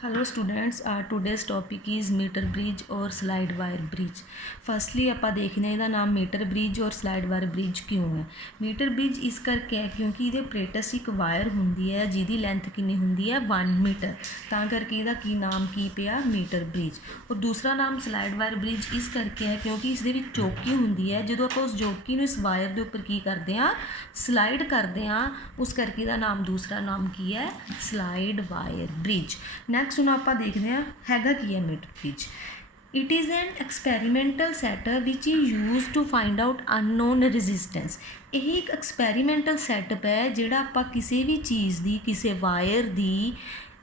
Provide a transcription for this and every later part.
Hello students, our today's topic is meter bridge और slide wire bridge. Firstly ਆਪਾਂ देखने ਇਹਦਾ ਨਾਮ ਮੀਟਰ ਬ੍ਰਿਜ ਔਰ ਸਲਾਈਡ ਵਾਇਰ ਬ੍ਰਿਜ ਕਿਉਂ ਹੈ। ਮੀਟਰ ਬ੍ਰਿਜ ਇਸ ਕਰਕੇ ਹੈ ਕਿਉਂਕਿ ਇਹਦੇ ਆਪਰੇਟਸ ਇੱਕ ਵਾਇਰ ਹੁੰਦੀ ਹੈ ਜਿਹਦੀ ਲੈਂਥ ਕਿੰਨੀ ਹੁੰਦੀ ਹੈ 1 ਮੀਟਰ, ਤਾਂ ਕਰਕੇ ਇਹਦਾ ਕੀ ਨਾਮ ਕੀ ਪਿਆ ਮੀਟਰ ਬ੍ਰਿਜ। ਔਰ ਦੂਸਰਾ ਨਾਮ ਸਲਾਈਡ ਵਾਇਰ ਬ੍ਰਿਜ ਇਸ ਕਰਕੇ ਹੈ ਕਿਉਂਕਿ ਇਸ ਦੇ ਵਿੱਚ ਚੌਕੀ ਹੁੰਦੀ ਹੈ, ਜਦੋਂ ਆਪਾਂ ਉਸ ਚੌਕੀ ਨੂੰ ਇਸ ਵਾਇਰ ਦੇ ਉੱਪਰ ਕੀ ਕਰਦੇ ਹਾਂ ਸਲਾਈਡ ਕਰਦੇ ਹਾਂ, ਉਸ ਕਰਕੇ ਇਹਦਾ ਨਾਮ ਦੂਸਰਾ ਨਾਮ ਕੀ ਹੈ ਸਲਾਈਡ ਵਾਇਰ ਬ੍ਰਿਜ। ਨੈਕਸਟ ਹੁਣ ਆਪਾਂ ਦੇਖਦੇ ਹਾਂ ਹੈਗਾ ਕੀ ਹੈ metre bridge. It is an experimental setup which is use to find out unknown resistance. ਇਹ ਇੱਕ ਐਕਸਪੈਰੀਮੈਂਟਲ ਸੈਟਅਪ ਹੈ ਜਿਹੜਾ ਆਪਾਂ ਕਿਸੇ ਵੀ ਚੀਜ਼ ਦੀ ਕਿਸੇ ਵਾਇਰ ਦੀ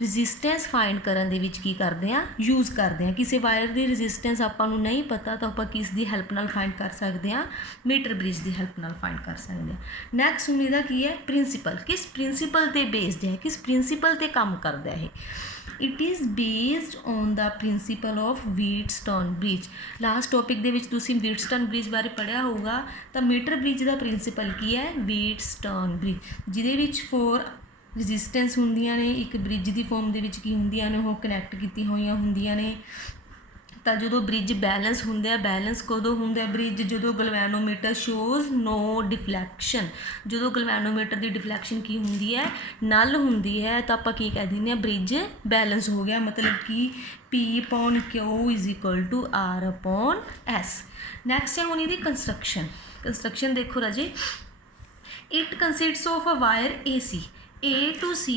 ਰੈਜ਼ਿਸਟੈਂਸ ਫਾਈਂਡ ਕਰਨ ਦੇ ਵਿੱਚ ਕੀ ਕਰਦੇ ਹਾਂ ਯੂਜ਼ ਕਰਦੇ ਹਾਂ। ਕਿਸੇ ਵਾਇਰ ਦੀ ਰੈਜ਼ਿਸਟੈਂਸ ਆਪਾਂ ਨੂੰ ਨਹੀਂ ਪਤਾ ਤਾਂ ਆਪਾਂ ਕਿਸ ਦੀ ਹੈਲਪ ਨਾਲ ਫਾਈਂਡ ਕਰ ਸਕਦੇ ਹਾਂ ਮੀਟਰ ਬ੍ਰਿਜ ਦੀ ਹੈਲਪ ਨਾਲ ਫਾਈਂਡ ਕਰ ਸਕਦੇ ਹਾਂ। ਨੈਕਸਟ ਹੁਣ ਇਹਦਾ ਕੀ ਹੈ ਪ੍ਰਿੰਸੀਪਲ, ਕਿਸ ਪ੍ਰਿੰਸੀਪਲ 'ਤੇ ਬੇਸਡ ਹੈ, ਕਿਸ ਪ੍ਰਿੰਸੀਪਲ 'ਤੇ ਕੰਮ ਕਰਦਾ ਇਹ। It is based on the principle of Wheatstone bridge. Last topic ਦੇ ਵਿੱਚ ਤੁਸੀਂ ਵੀਟਸਟੋਨ ਬ੍ਰਿਜ ਬਾਰੇ ਪੜ੍ਹਿਆ ਹੋਊਗਾ, ਤਾਂ ਮੀਟਰ ਬ੍ਰਿਜ ਦਾ ਪ੍ਰਿੰਸੀਪਲ ਕੀ ਹੈ ਵੀਟਸਟੋਨ ਬ੍ਰਿਜ, ਜਿਹਦੇ ਵਿੱਚ 4 ਰੈਜ਼ਿਸਟੈਂਸ ਹੁੰਦੀਆਂ ਨੇ, ਇੱਕ ਬ੍ਰਿਜ ਦੀ ਫੋਰਮ ਦੇ ਵਿੱਚ ਕੀ ਹੁੰਦੀਆਂ ਨੇ ਉਹ ਕਨੈਕਟ ਕੀਤੀ ਹੋਈਆਂ ਹੁੰਦੀਆਂ ਨੇ। ਤਾਂ ਜਦੋਂ ਬ੍ਰਿਜ ਬੈਲੈਂਸ ਹੁੰਦਾ, ਬੈਲੈਂਸ ਕਦੋਂ ਹੁੰਦਾ ਬ੍ਰਿਜ ਜਦੋਂ ਗਲਵੈਨੋਮੀਟਰ ਸ਼ੋਜ਼ ਨੋ ਡਿਫਲੈਕਸ਼ਨ। ਜਦੋਂ ਗਲਵੈਨੋਮੀਟਰ ਦੀ ਡਿਫਲੈਕਸ਼ਨ ਕੀ ਹੁੰਦੀ ਹੈ ਨਲ ਹੁੰਦੀ ਹੈ, ਤਾਂ ਆਪਾਂ ਕੀ ਕਹਿ ਦਿੰਦੇ ਹਾਂ ਬ੍ਰਿਜ ਬੈਲੈਂਸ ਹੋ ਗਿਆ, ਮਤਲਬ ਕਿ P/Q is equal to R/S। Next ਹੈ ਹੁਣ ਇਹਦੀ ਕੰਸਟਰਕਸ਼ਨ ਦੇਖੋ ਰਾਜੇ। It consists of a wire A to C।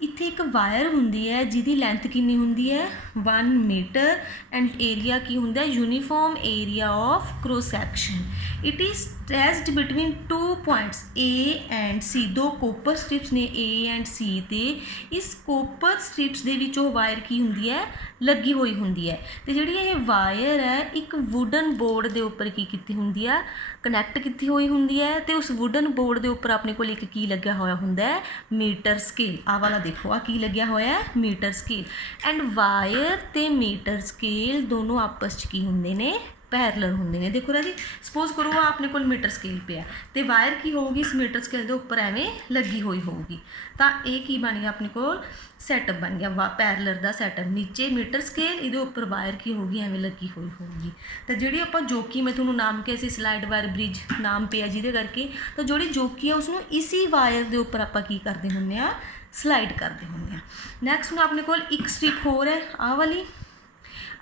ਇੱਥੇ ਇੱਕ ਵਾਇਰ ਹੁੰਦੀ ਹੈ ਜਿਹਦੀ ਲੈਂਥ ਕਿੰਨੀ ਹੁੰਦੀ ਹੈ 1 ਮੀਟਰ ਐਂਡ ਏਰੀਆ ਕੀ ਹੁੰਦਾ uniform area of cross section. It is stretched between 2 points A and C। ਦੋ ਕੋਪਰ ਸਟ੍ਰਿਪਸ ਨੇ A ਐਂਡ C ਤੇ ਇਸ ਕੋਪਰ ਸਟ੍ਰਿਪਸ ਦੇ ਵਿੱਚ ਉਹ ਵਾਇਰ ਕੀ ਹੁੰਦੀ ਹੈ ਲੱਗੀ ਹੋਈ ਹੁੰਦੀ ਹੈ। ਅਤੇ ਜਿਹੜੀ ਇਹ ਵਾਇਰ ਹੈ ਇੱਕ ਵੁਡਨ ਬੋਰਡ ਦੇ ਉੱਪਰ ਕੀ ਕੀਤੀ ਹੁੰਦੀ ਹੈ ਕਨੈਕਟ ਕੀਤੀ ਹੋਈ ਹੁੰਦੀ ਹੈ, ਅਤੇ ਉਸ ਵੁਡਨ ਬੋਰਡ ਦੇ ਉੱਪਰ ਆਪਣੇ ਕੋਲ ਇੱਕ ਕੀ ਲੱਗਿਆ ਹੋਇਆ ਹੁੰਦਾ ਹੈ ਮੀਟਰ ਸਕੇਲ। ਆਹ ਵਾਲਾ ਦੇਖੋ ਆ ਕੀ ਲੱਗਿਆ ਹੋਇਆ ਹੈ ਮੀਟਰ ਸਕੇਲ। ਐਂਡ ਵਾਇਰ ਅਤੇ ਮੀਟਰ ਸਕੇਲ ਦੋਨੋਂ ਆਪਸ 'ਚ ਕੀ ਹੁੰਦੇ ਨੇ ਪੈਰਲਲ ਹੁੰਦੇ ਨੇ। ਦੇਖੋ ਰਾਜੀ ਸਪੋਜ਼ ਕਰੋ ਆ ਆਪਣੇ ਕੋਲ ਮੀਟਰ ਸਕੇਲ ਪਿਆ ਅਤੇ ਵਾਇਰ ਕੀ ਹੋਊਗੀ ਇਸ ਮੀਟਰ ਸਕੇਲ ਦੇ ਉੱਪਰ ਐਵੇਂ ਲੱਗੀ ਹੋਈ ਹੋਊਗੀ, ਤਾਂ ਇਹ ਕੀ ਬਣ ਗਿਆ ਆਪਣੇ ਕੋਲ ਸੈਟਅਪ ਬਣ ਗਿਆ ਪੈਰਲਰ ਦਾ ਸੈਟਅਪ। ਨੀਚੇ ਮੀਟਰ ਸਕੇਲ, ਇਹਦੇ ਉੱਪਰ ਵਾਇਰ ਕੀ ਹੋਊਗੀ ਐਵੇਂ ਲੱਗੀ ਹੋਈ ਹੋਊਗੀ। ਤਾਂ ਜਿਹੜੀ ਆਪਾਂ ਜੋਕੀ ਮੈਂ ਤੁਹਾਨੂੰ ਨਾਮ ਕਿਹਾ ਸੀ ਸਲਾਈਡ ਵਾਇਰ ਬ੍ਰਿਜ ਨਾਮ ਪਿਆ ਜਿਹਦੇ ਕਰਕੇ, ਤਾਂ ਜਿਹੜੀ ਜੋਕੀ ਆ ਉਸਨੂੰ ਇਸੀ ਵਾਇਰ ਦੇ ਉੱਪਰ ਆਪਾਂ ਕੀ ਕਰਦੇ ਹੁੰਦੇ ਹਾਂ ਸਲਾਈਡ ਕਰਦੇ ਹੁੰਦੇ ਹਾਂ। ਨੈਕਸਟ ਹੁਣ ਆਪਣੇ ਕੋਲ ਇੱਕ ਸਟ੍ਰਿਪ ਹੋਰ ਹੈ ਆਹ ਵਾਲੀ,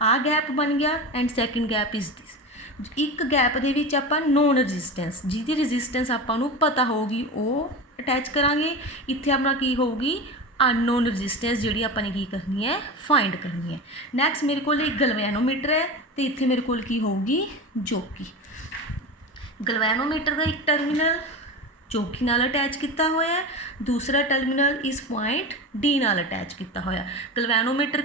ਆਹ ਗੈਪ ਬਣ ਗਿਆ and second gap is this. ਇੱਕ ਗੈਪ ਦੇ ਵਿੱਚ ਆਪਾਂ ਨੋਨ ਰੈਜ਼ਿਸਟੈਂਸ ਜਿਹਦੀ ਰੈਜ਼ਿਸਟੈਂਸ ਆਪਾਂ ਨੂੰ ਪਤਾ ਹੋਊਗੀ ਉਹ ਅਟੈਚ ਕਰਾਂਗੇ। ਇੱਥੇ ਆਪਣਾ ਕੀ ਹੋਊਗੀ ਅਨਨੋਨ ਰੈਜ਼ਿਸਟੈਂਸ ਜਿਹੜੀ ਆਪਾਂ ਨੇ ਕੀ ਕਰਨੀ ਹੈ ਫਾਈਂਡ ਕਰਨੀ ਹੈ। ਨੈਕਸਟ ਮੇਰੇ ਕੋਲ ਇੱਕ ਗਲਵੈਨੋਮੀਟਰ ਹੈ ਅਤੇ ਇੱਥੇ ਮੇਰੇ ਕੋਲ ਕੀ ਹੋਊਗੀ ਜੋਕੀ। ਗਲਵੈਨੋਮੀਟਰ ਦਾ ਇੱਕ ਟਰਮੀਨਲ ਜੋਕੀ ਨਾਲ ਅਟੈਚ ਕੀਤਾ ਹੋਇਆ ਹੈ, ਦੂਸਰਾ ਟਰਮੀਨਲ ਇਸ ਪੁਆਇੰਟ D ਨਾਲ ਅਟੈਚ ਕੀਤਾ ਹੋਇਆ। ਗਲਵੈਨੋਮੀਟਰ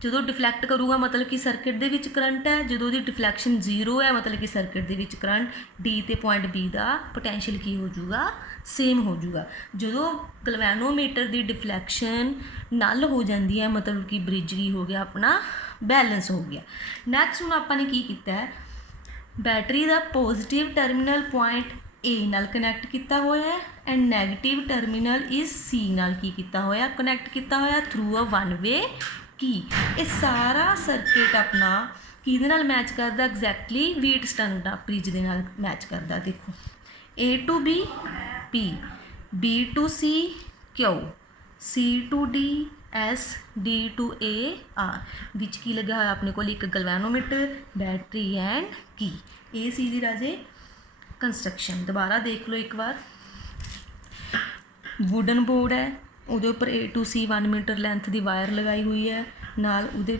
ਜਦੋਂ ਡਿਫਲੈਕਟ ਕਰੂਗਾ ਮਤਲਬ ਕਿ ਸਰਕਿਟ ਦੇ ਵਿੱਚ ਕਰੰਟ ਹੈ, ਜਦੋਂ ਉਹਦੀ ਡਿਫਲੈਕਸ਼ਨ 0 ਹੈ ਮਤਲਬ ਕਿ ਸਰਕਿਟ ਦੇ ਵਿੱਚ ਕਰੰਟ D ਅਤੇ ਪੁਆਇੰਟ B ਦਾ ਪੋਟੈਂਸ਼ੀਅਲ ਕੀ ਹੋ ਜੂਗਾ ਸੇਮ ਹੋ ਜੂਗਾ। ਜਦੋਂ ਗਲਵੈਨੋਮੀਟਰ ਦੀ ਡਿਫਲੈਕਸ਼ਨ ਨਲ ਹੋ ਜਾਂਦੀ ਹੈ ਮਤਲਬ ਕਿ ਬ੍ਰਿਜ ਕੀ ਹੋ ਗਿਆ ਆਪਣਾ ਬੈਲੈਂਸ ਹੋ ਗਿਆ। ਨੈਕਸਟ ਹੁਣ ਆਪਾਂ ਨੇ ਕੀ ਕੀਤਾ ਹੈ battery the positive terminal point A ਨਾਲ ਕਨੈਕਟ ਕੀਤਾ ਹੋਇਆ ਹੈ ਐਂਡ ਨੈਗੇਟਿਵ ਟਰਮੀਨਲ ਇਸ C ਨਾਲ ਕੀ ਕੀਤਾ ਹੋਇਆ ਕਨੈਕਟ ਕੀਤਾ ਹੋਇਆ ਥਰੂ ਅ 1 ਵੇ ਕੀ। ਇਹ ਸਾਰਾ ਸਰਕਿਟ ਆਪਣਾ ਕਿਹਦੇ ਨਾਲ ਮੈਚ ਕਰਦਾ ਐਗਜ਼ੈਕਟਲੀ ਵੀਟਸਟੋਨ ਦਾ ਬ੍ਰਿਜ ਦੇ ਨਾਲ ਮੈਚ ਕਰਦਾ। ਦੇਖੋ A to B P, B to C Q, C to D S, D to A R। ਵਿੱਚ ਕੀ ਲੱਗਾ ਹੋਇਆ ਆਪਣੇ ਕੋਲ ਇੱਕ ਗਲਵੈਨੋਮੀਟਰ ਬੈਟਰੀ ਐਂਡ ਕੀ। ਇਹ ਸੀ ਜੀ ਰਾਜੇ ਕੰਸਟਰਕਸ਼ਨ। ਦੁਬਾਰਾ ਦੇਖ ਲਓ ਇੱਕ ਵਾਰ। ਵੁਡਨ ਬੋਰਡ ਹੈ ਉਹਦੇ ਉੱਪਰ A to C 1 metre length ਦੀ ਵਾਇਰ ਲਗਾਈ ਹੋਈ ਹੈ, ਨਾਲ ਉਹਦੇ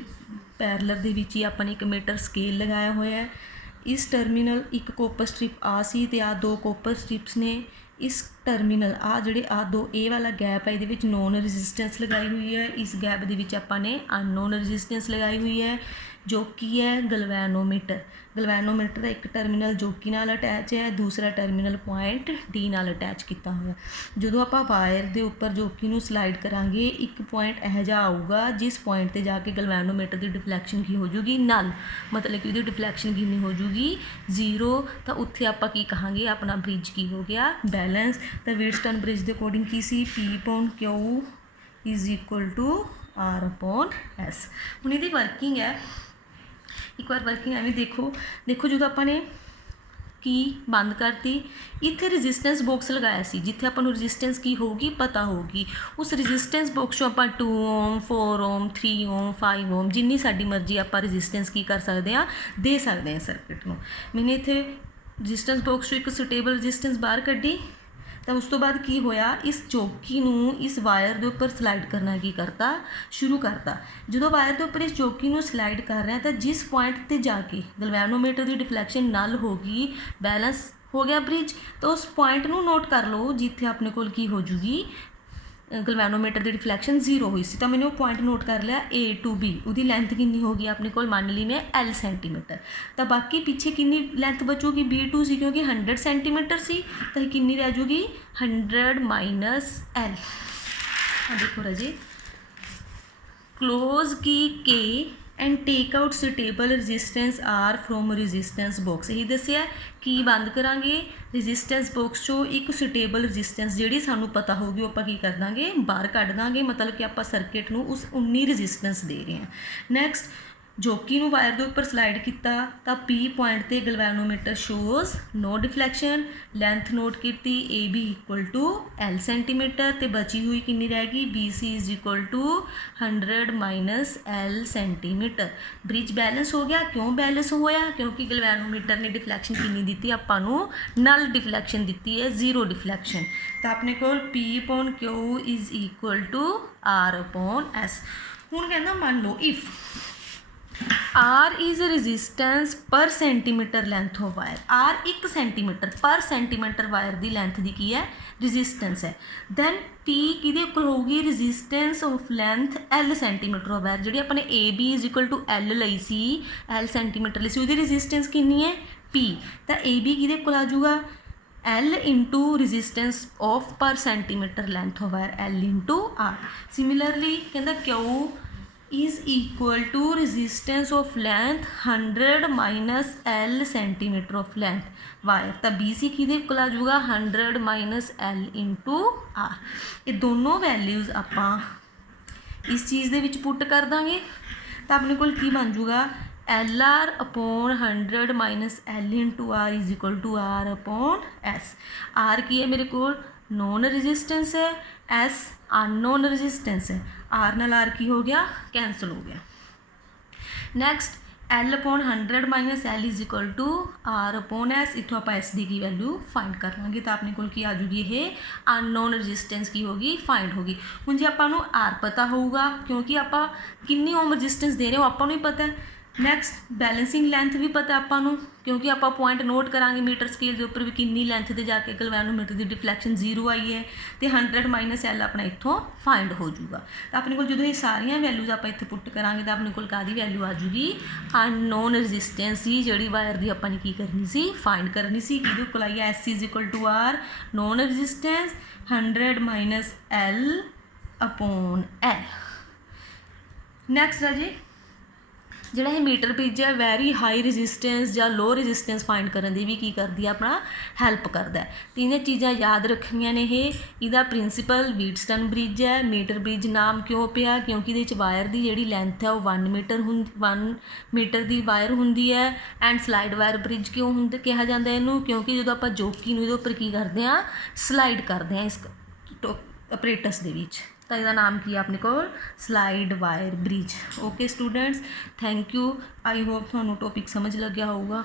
ਪੈਰਲਰ ਦੇ ਵਿੱਚ ਹੀ ਆਪਾਂ ਨੇ ਇੱਕ ਮੀਟਰ ਸਕੇਲ ਲਗਾਇਆ ਹੋਇਆ ਹੈ। ਇਸ ਟਰਮੀਨਲ ਇੱਕ ਕੋਪਰ ਸਟ੍ਰਿਪ ਆ ਸੀ ਅਤੇ ਆਹ 2 ਕੋਪਰ ਸਟ੍ਰਿਪਸ ਨੇ। ਇਸ ਟਰਮੀਨਲ ਆਹ ਜਿਹੜੇ ਆਹ 2 ਇਹ ਵਾਲਾ ਗੈਪ ਹੈ ਇਹਦੇ ਵਿੱਚ ਨੋਨ ਰੈਜ਼ਿਸਟੈਂਸ ਲਗਾਈ ਹੋਈ ਹੈ, ਇਸ ਗੈਪ ਦੇ ਵਿੱਚ ਆਪਾਂ ਨੇ ਅਨਨੋਨ ਰੈਜ਼ਿਸਟੈਂਸ ਲਗਾਈ ਹੋਈ ਹੈ ਜੋ ਕੀ ਹੈ ਗਲਵੈਨੋਮੀਟਰ। ਗਲਵੈਨੋਮੀਟਰ ਦਾ ਇੱਕ ਟਰਮੀਨਲ ਜੋਕੀ ਨਾਲ ਅਟੈਚ ਹੈ, ਦੂਸਰਾ ਟਰਮੀਨਲ ਪੁਆਇੰਟ D ਨਾਲ ਅਟੈਚ ਕੀਤਾ ਹੋਇਆ। ਜਦੋਂ ਆਪਾਂ ਵਾਇਰ ਦੇ ਉੱਪਰ ਜੋਕੀ ਨੂੰ ਸਲਾਈਡ ਕਰਾਂਗੇ ਇੱਕ ਪੁਆਇੰਟ ਇਹੋ ਜਿਹਾ ਆਊਗਾ ਜਿਸ ਪੁਆਇੰਟ 'ਤੇ ਜਾ ਕੇ ਗਲਵੈਨੋਮੀਟਰ ਦੀ ਡਿਫਲੈਕਸ਼ਨ ਕੀ ਹੋ ਜੂਗੀ ਨਲ, ਮਤਲਬ ਕਿ ਉਹਦੀ ਡਿਫਲੈਕਸ਼ਨ ਕਿੰਨੀ ਹੋ ਜੂਗੀ 0। ਤਾਂ ਉੱਥੇ ਆਪਾਂ ਕੀ ਕਹਾਂਗੇ ਆਪਣਾ ਬ੍ਰਿਜ ਕੀ ਹੋ ਗਿਆ ਬੈਲੈਂਸ। ਤਾਂ ਵੀਟਸਟੋਨ ਬ੍ਰਿਜ ਦੇ ਅਕੋਰਡਿੰਗ ਕੀ ਸੀ P/Q is equal to R upon S. हुण इहदी वर्किंग है, एक बार वर्किंग एवें देखो जो आपां ने की बंद करती, इत्थे रजिस्टेंस बॉक्स लगाया सी जिथे आपां नूं रजिस्टेंस की होगी पता होगी, उस रजिस्टेंस बॉक्स चों आपां 2 ओम 4 ओम 3 ओम 5 ओम जिन्नी साडी मर्जी आपां रजिस्टेंस की कर सकते हैं, दे सकते हैं सर्किट नूं। मैंने इत्थे रजिस्टेंस बॉक्स चों एक सुटेबल रजिस्टेंस बाहर कड्ढी, तो उस तो बाद की होया, इस चौकी नूं इस वायर के उपर स्लाइड करना की करता शुरू करता। जो वायर के उपर इस चौकी नूं स्लाइड कर रहे हैं तो जिस पॉइंट पर जाके गलवैनोमीटर की डिफ्लैक्शन नल होगी, बैलेंस हो गया ब्रिज, तो उस पॉइंट नूं नोट कर लो जिथे अपने कोल की हो जूगी गलवैनोमीटर की डिफ्लैक्शन 0 हुई सी। तो मैंने वो पॉइंट नोट कर लिया A to B, उसकी लेंथ कितनी होगी अपने को, मान ली मैं L सेंटीमीटर। तो बाकी पीछे कितनी लेंथ बचूगी B2 सी, क्योंकि 100 सेंटीमीटर सी, तो कितनी रह जूगी 100 माइनस L। देखो राजे, क्लोज की K and take out suitable resistance R from resistance box. यही दसिया की बंद करांगे रजिस्टेंस बॉक्स चो एक सुटेबल रजिस्टेंस जी सानू पता होगी वो आपां की कर देंगे बाहर कढ़ देंगे, मतलब कि आपां सर्किट नूं उस उन्नी रजिस्टेंस दे रहे हैं। नैक्सट जोकी नूं वायर के उपर स्लाइड किया तो P पॉइंट ते galvanometer shows no deflection, length note की AB equal to L centimetre, तो बची हुई कितनी रहेगी BC is equal to 100 minus L centimetre. Bridge balance हो गया। क्यों बैलेंस होया? क्योंकि गलवैनोमीटर ने डिफ्लैक्शन कितनी दी आपां नूं, नल डिफ्लैक्शन दी है, 0 डिफ्लैक्शन। तो अपने को P upon Q is equal to R upon S। हुण कहना मान लो if R is a resistance per centimetre length of wire, R 1 centimetre per centimetre wire की लेंथ की की है रजिस्टेंस है, दैन P किहदे कोल होगी resistance of length L centimetre of wire, जी अपने AB is equal to L लई सी, L सेंटीमीटर लई सी, उसकी रजिस्टेंस कितनी है P, तो AB किहदे कोल आ जाऊगा L into resistance of per centimetre length of wire L into R। Similarly कहता Q is equal to resistance of length 100 minus L centimetre of length wire, तो BC किहदे कोल आ जाऊगा 100 माइनस L इंटू R। ये दोनों values आपां इस चीज़ दे which put कर देंगे, तो अपने कोल की बन जाऊगा LR upon 100 minus L into R is equal to R upon S। R की है मेरे को नॉन रजिस्टेंस है, S अननोन रजिस्टेंस है, R नाल R की हो गया कैंसल हो गया। Next L upon 100 minus L is equal to R upon S, इतों आप S की वैल्यू फाइंड कर लेंगे, तो अपने को की आ जूगी ये अननोन रजिस्टेंस की होगी फाइंड होगी। हुण जे आपां नूं R पता होगा, क्योंकि आपां कितनी ओम रजिस्टेंस दे रहे हो आपां नूं ही पता है। नैक्सट बैलेंसिंग लेंथ भी पता आपां नूं, क्योंकि आपां पॉइंट नोट करांगे मीटर स्केल के उपर भी कितनी लेंथ ते जाके गलवैनोमीटर की डिफ्लैक्शन 0 आई है, तो 100 माइनस L अपना इत्थों फाइंड हो जाऊगा। तो अपने को जो ये सारिया वैल्यूज आप इत्थे पुट करांगे तो अपने को काहदी वैल्यू आ जूगी अननोन रजिस्टेंस ही, जिहड़ी वायर की आपां ने की करनी सी फाइंड करनी सी, किहदे कोल आई है S is equal to R known resistance 100 minus L upon L। Next है जी जिहड़ा ये मीटर ब्रिज है वैरी हाई रजिस्टेंस या लो रजिस्टेंस फाइंड करने की भी की करती है अपना हैल्प करता है। तो इन्हें चीज़ां याद रखनियां ने। इहदा प्रिंसीपल व्हीटस्टोन ब्रिज है। मीटर ब्रिज नाम क्यों पिया? क्योंकि इहदे वायर की जिहड़ी लेंथ है वो 1 मीटर की वायर होंदी है। एंड स्लाइड वायर ब्रिज क्यों कहा जाता है इनू? क्योंकि जो आप जोकी इहदे उपर की करते हैं स्लाइड करते हैं इस अपरेटस दे विच, तो इसका नाम की है अपने को slide wire bridge. Okay students, thank you. I hope तुहानू टॉपिक समझ लग गया होगा।